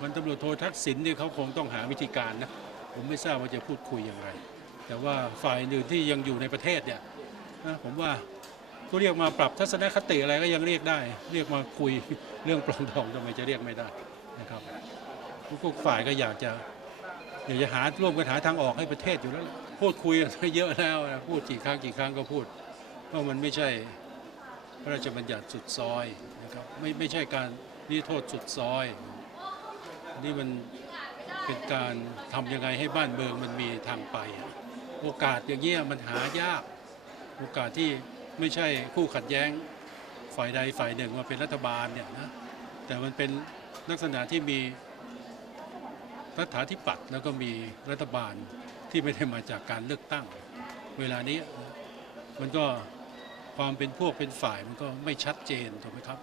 พันตำรวจโททักษิณเนี่ยเขาคงต้องหาวิธีการนะผมไม่ทราบว่าจะพูดคุยอย่างไร แต่ว่าฝ่ายอื่นที่ยังอยู่ในประเทศเนี่ยนะผมว่าก็เรียกมาปรับทัศนคติอะไรก็ยังเรียกได้ เรียกมาคุยเรื่องปลองดองทำไมจะเรียกไม่ได้นะครับทุกฝ่ายก็อยากจะอยากจะหาร่วมกันหาทางออกให้ประเทศอยู่แล้วพูดคุยกันเยอะแล้วนะพูดกี่ครั้งกี่ครั้งก็พูดว่ามันไม่ใช่พระราชบัญญัติสุดซอยนะครับไม่ไม่ใช่การนิรโทษสุดซอย นี่มันเป็นการทำยังไงให้บ้านเมืองมันมีทางไป โอกาสอย่างเงี้ยมันหายาก โอกาสที่ไม่ใช่คู่ขัดแย้งฝ่ายใดฝ่ายหนึ่งมาเป็นรัฐบาลเนี่ยนะแต่มันเป็นลักษณะที่มีรัฐาธิปัตย์แล้วก็มีรัฐบาลที่ไม่ได้มาจากการเลือกตั้ง เวลานี้มันก็ความเป็นพวกเป็นฝ่ายมันก็ไม่ชัดเจนถูกไหมครับ